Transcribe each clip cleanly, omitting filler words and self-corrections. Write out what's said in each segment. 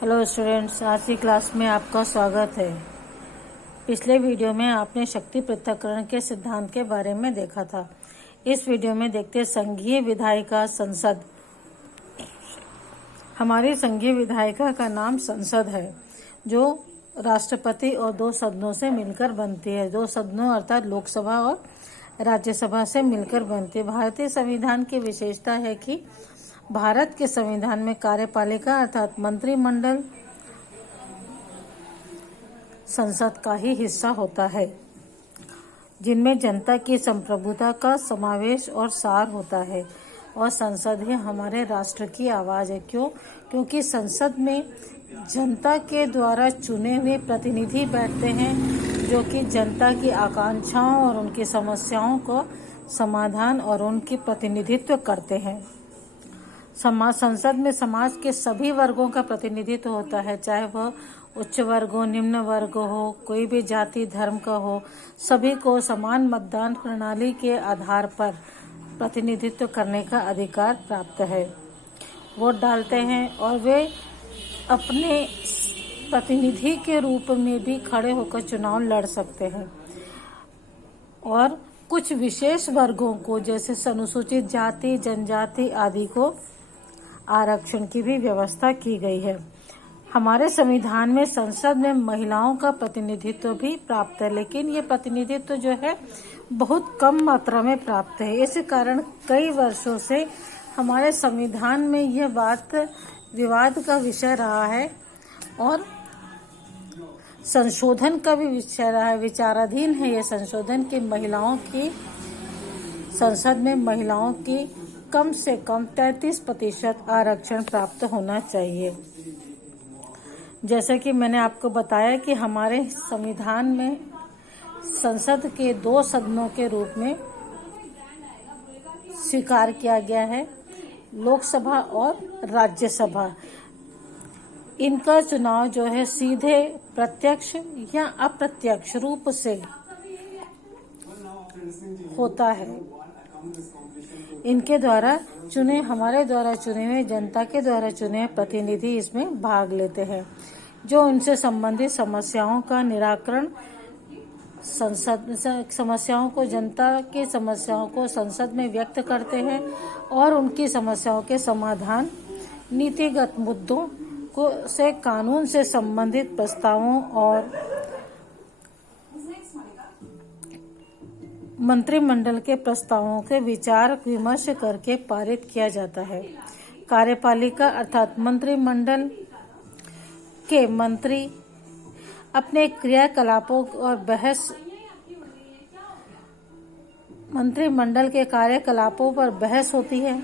Hello students, आज की class में आपका स्वागत है। पिछले वीडियो में आपने शक्ति पृथक्करण के सिद्धांत के बारे में देखा था। इस वीडियो में देखते संघीय विधायिका संसद। हमारी संघीय विधायिका का नाम संसद है, जो राष्ट्रपति और दो सदनों से मिलकर बनती है। दो सदनों अर्थात लोकसभा और राज्यसभा से मिलकर बनती है। भारतीय संविधान की विशेषता है कि भारत के संविधान में कार्यपालिका अर्थात मंत्रिमंडल संसद का ही हिस्सा होता है, जिनमें जनता की संप्रभुता का समावेश और सार होता है। और संसद ही हमारे राष्ट्र की आवाज़ है। क्योंकि संसद में जनता के द्वारा चुने हुए प्रतिनिधि बैठते हैं, जो कि जनता की आकांक्षाओं और उनकी समस्याओं को समाधान और उनकी प्रतिनिधित्व करते हैं। संसद में समाज के सभी वर्गों का प्रतिनिधित्व होता है, चाहे वह उच्च वर्ग हो, निम्न वर्ग हो, कोई भी जाति धर्म का हो। सभी को समान मतदान प्रणाली के आधार पर प्रतिनिधित्व करने का अधिकार प्राप्त है। वोट डालते हैं और वे अपने प्रतिनिधि के रूप में भी खड़े होकर चुनाव लड़ सकते हैं। और कुछ विशेष वर्गों को, जैसे अनुसूचित जाति, जनजाति आदि को आरक्षण की भी व्यवस्था की गई है। हमारे संविधान में संसद में महिलाओं का प्रतिनिधित्व भी प्राप्त है, लेकिन ये प्रतिनिधित्व जो है बहुत कम मात्रा में प्राप्त है। इस कारण कई वर्षों से हमारे संविधान में यह बात विवाद का विषय रहा है और संशोधन का भी विषय रहा है। विचाराधीन है यह संशोधन कि महिलाओं की संसद में महिलाओं की कम से कम 33% आरक्षण प्राप्त होना चाहिए। जैसे कि मैंने आपको बताया कि हमारे संविधान में संसद के दो सदनों के रूप में स्वीकार किया गया है, लोकसभा और राज्यसभा। इनका चुनाव जो है सीधे, प्रत्यक्ष या अप्रत्यक्ष रूप से होता है। इनके द्वारा हमारे द्वारा चुने हुए, जनता के द्वारा चुने हुए प्रतिनिधि इसमें भाग लेते हैं, जो उनसे संबंधित समस्याओं का निराकरण जनता की समस्याओं को संसद में व्यक्त करते हैं और उनकी समस्याओं के समाधान, नीतिगत मुद्दों से कानून से संबंधित प्रस्तावों और मंत्रिमंडल के प्रस्तावों के विचार विमर्श करके पारित किया जाता है। कार्यपालिका अर्थात मंत्रिमंडल के मंत्री अपने क्रियाकलापों और मंत्रिमंडल के कार्यकलापों पर बहस होती है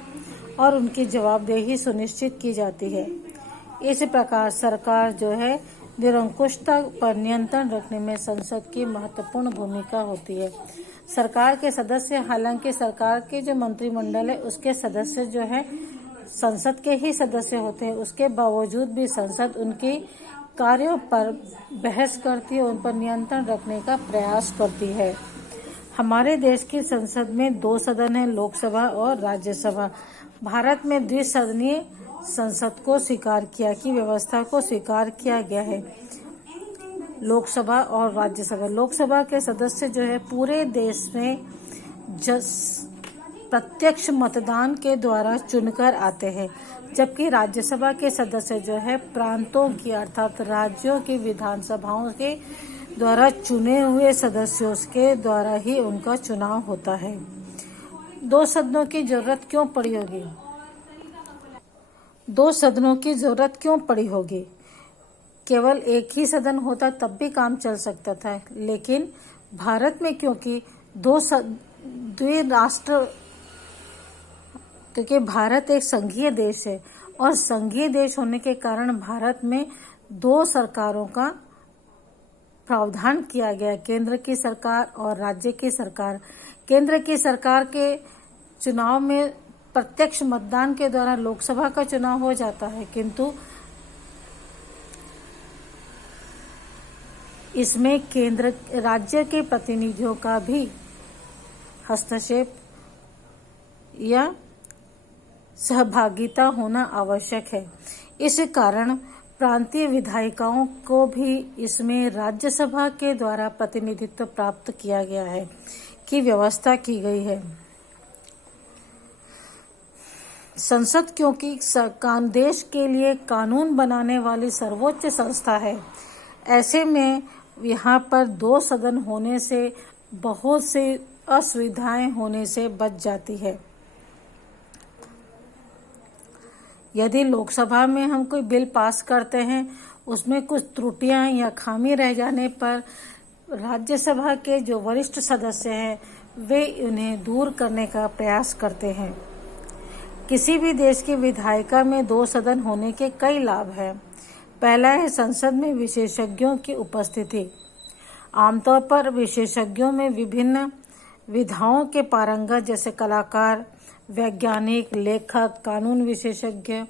और उनकी जवाबदेही सुनिश्चित की जाती है। इस प्रकार सरकार जो है निरंकुशता पर नियंत्रण रखने में संसद की महत्वपूर्ण भूमिका होती है। सरकार के सदस्य, हालांकि सरकार के जो मंत्रिमंडल है उसके सदस्य जो है संसद के ही सदस्य होते हैं, उसके बावजूद भी संसद उनके कार्यों पर बहस करती है, उन पर नियंत्रण रखने का प्रयास करती है। हमारे देश की संसद में दो सदन है, लोकसभा और राज्यसभा। भारत में द्विसदनीय संसद को व्यवस्था को स्वीकार किया गया है, लोकसभा और राज्यसभा। लोकसभा के सदस्य जो है पूरे देश में प्रत्यक्ष मतदान के द्वारा चुनकर आते हैं, जबकि राज्यसभा के सदस्य जो है प्रांतों की अर्थात राज्यों की विधानसभाओं के द्वारा चुने हुए सदस्यों के द्वारा ही उनका चुनाव होता है। दो सदनों की जरूरत क्यों पड़ी होगी? दो सदनों की जरूरत क्यों पड़ी होगी? केवल एक ही सदन होता तब भी काम चल सकता था, लेकिन भारत में क्योंकि क्योंकि भारत एक संघीय देश है और संघीय देश होने के कारण भारत में दो सरकारों का प्रावधान किया गया, केंद्र की सरकार और राज्य की सरकार। केंद्र की सरकार के चुनाव में प्रत्यक्ष मतदान के द्वारा लोकसभा का चुनाव हो जाता है, किंतु इसमें राज्य के प्रतिनिधियों का भी हस्तक्षेप या सहभागिता होना आवश्यक है। इस कारण प्रांतीय विधायिकाओं को भी इसमें राज्यसभा के द्वारा प्रतिनिधित्व प्राप्त किया गया है की व्यवस्था की गई है। संसद क्योंकि देश के लिए कानून बनाने वाली सर्वोच्च संस्था है, ऐसे में यहाँ पर 2 सदन होने से बहुत सी असुविधाएं होने से बच जाती है। यदि लोकसभा में हम कोई बिल पास करते हैं, उसमें कुछ त्रुटियां या खामी रह जाने पर राज्यसभा के जो वरिष्ठ सदस्य हैं वे उन्हें दूर करने का प्रयास करते हैं। किसी भी देश की विधायिका में 2 सदन होने के कई लाभ हैं। पहला है संसद में विशेषज्ञों की उपस्थिति। आमतौर पर विशेषज्ञों में विभिन्न विधाओं के पारंगत जैसे कलाकार, वैज्ञानिक, लेखक, कानून विशेषज्ञ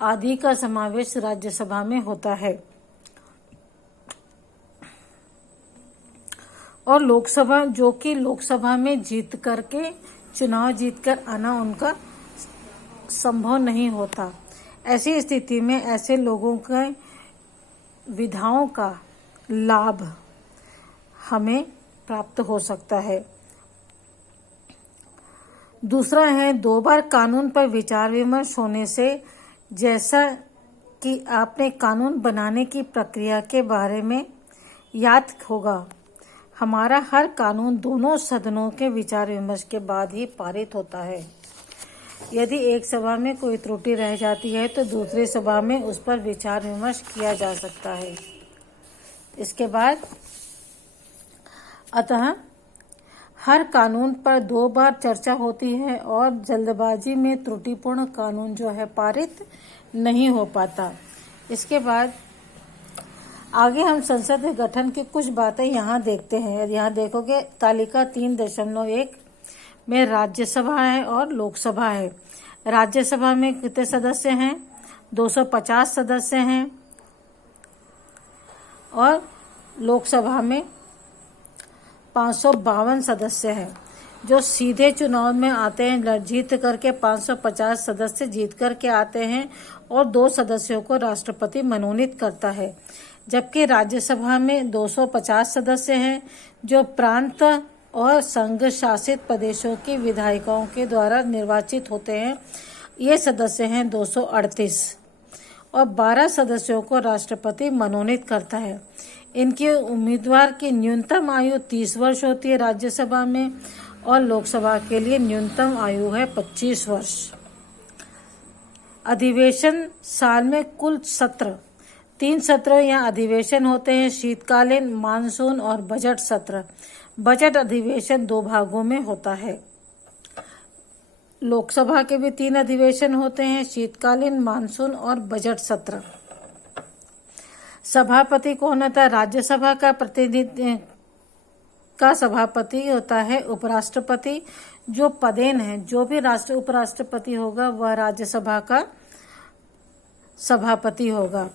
आदि का समावेश राज्यसभा में होता है। और लोकसभा जो कि लोकसभा में चुनाव जीतकर आना उनका संभव नहीं होता। ऐसी स्थिति में ऐसे लोगों के विधाओं का लाभ हमें प्राप्त हो सकता है। दूसरा है 2 बार कानून पर विचार विमर्श होने से, जैसा कि आपने कानून बनाने की प्रक्रिया के बारे में याद होगा, हमारा हर कानून दोनों सदनों के विचार विमर्श के बाद ही पारित होता है। यदि एक सभा में कोई त्रुटि रह जाती है तो दूसरी सभा में उस पर विचार विमर्श किया जा सकता है। इसके बाद अतः हर कानून पर 2 बार चर्चा होती है और जल्दबाजी में त्रुटिपूर्ण कानून जो है पारित नहीं हो पाता। इसके बाद आगे हम संसद के गठन की कुछ बातें यहाँ देखते हैं। यहाँ देखोगे तालिका 3.1 में राज्यसभा है और लोकसभा है। राज्यसभा में कितने सदस्य हैं? 250 सदस्य हैं और लोकसभा में 552 सदस्य हैं। जो सीधे चुनाव में आते हैं, जीत करके 550 सदस्य जीत करके आते हैं और 2 सदस्यों को राष्ट्रपति मनोनीत करता है। जबकि राज्यसभा में 250 सदस्य हैं जो प्रांत और संघ शासित प्रदेशों की विधायिकाओं के द्वारा निर्वाचित होते हैं। ये सदस्य हैं 238 और 12 सदस्यों को राष्ट्रपति मनोनीत करता है। इनके उम्मीदवार की न्यूनतम आयु 30 वर्ष होती है राज्यसभा में और लोकसभा के लिए न्यूनतम आयु है 25 वर्ष। अधिवेशन साल में कुल 3 सत्र या अधिवेशन होते हैं: शीतकालीन, मानसून और बजट सत्र। बजट अधिवेशन 2 भागों में होता है। लोकसभा के भी 3 अधिवेशन होते हैं: शीतकालीन, मानसून और बजट सत्र। सभापति कौन होता है? राज्यसभा का प्रतिनिधि का सभापति होता है उपराष्ट्रपति। जो पदेन है, जो भी उपराष्ट्रपति होगा वह राज्यसभा का सभापति होगा।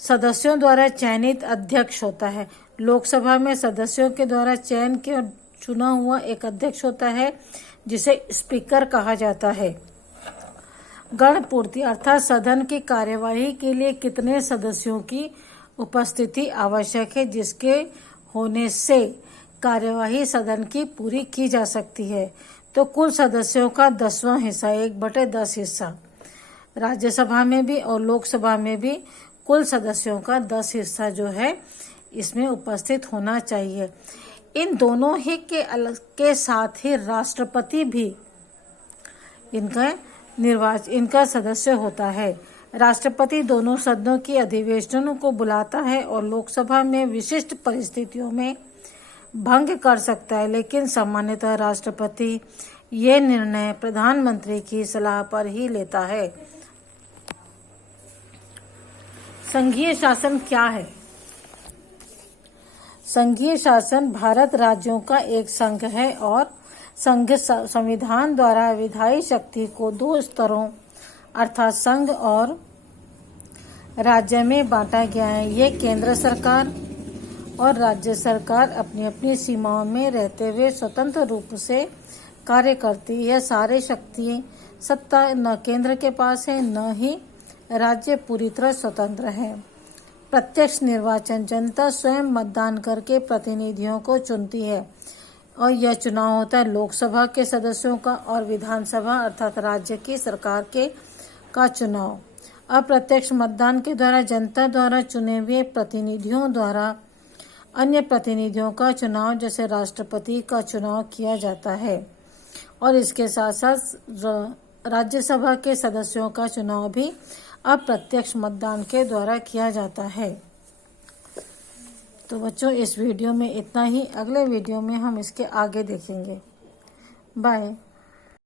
सदस्यों द्वारा चयनित अध्यक्ष होता है। लोकसभा में सदस्यों के द्वारा चयन के चुना हुआ एक अध्यक्ष होता है जिसे स्पीकर कहा जाता है। गण पूर्ति अर्थात सदन की कार्यवाही के लिए कितने सदस्यों की उपस्थिति आवश्यक है, जिसके होने से कार्यवाही सदन की पूरी की जा सकती है। तो कुल सदस्यों का 10वां हिस्सा, 1/10 हिस्सा राज्यसभा में भी और लोकसभा में भी कुल सदस्यों का 10 हिस्सा जो है इसमें उपस्थित होना चाहिए। इन दोनों ही के साथ ही राष्ट्रपति भी इनका सदस्य होता है। राष्ट्रपति दोनों सदनों की अधिवेशनों को बुलाता है और लोकसभा में विशिष्ट परिस्थितियों में भंग कर सकता है, लेकिन सामान्यतः राष्ट्रपति ये निर्णय प्रधानमंत्री की सलाह पर ही लेता है। संघीय शासन क्या है? संघीय शासन भारत राज्यों का एक संघ है और संघ संविधान द्वारा विधायी शक्ति को 2 स्तरों अर्थात संघ और राज्य में बांटा गया है। ये केंद्र सरकार और राज्य सरकार अपनी अपनी सीमाओं में रहते हुए स्वतंत्र रूप से कार्य करती है। सारे शक्ति सत्ता न केंद्र के पास है, न ही राज्य पूरी तरह स्वतंत्र है। प्रत्यक्ष निर्वाचन, जनता स्वयं मतदान करके प्रतिनिधियों को चुनती है और यह चुनाव होता है लोकसभा के सदस्यों का और विधानसभा अर्थात राज्य की सरकार का चुनाव। अप्रत्यक्ष मतदान के द्वारा जनता द्वारा चुने हुए प्रतिनिधियों द्वारा अन्य प्रतिनिधियों का चुनाव जैसे राष्ट्रपति का चुनाव किया जाता है और इसके साथ साथ राज्यसभा के सदस्यों का चुनाव भी अप्रत्यक्ष मतदान के द्वारा किया जाता है। तो बच्चों इस वीडियो में इतना ही, अगले वीडियो में हम इसके आगे देखेंगे। बाय।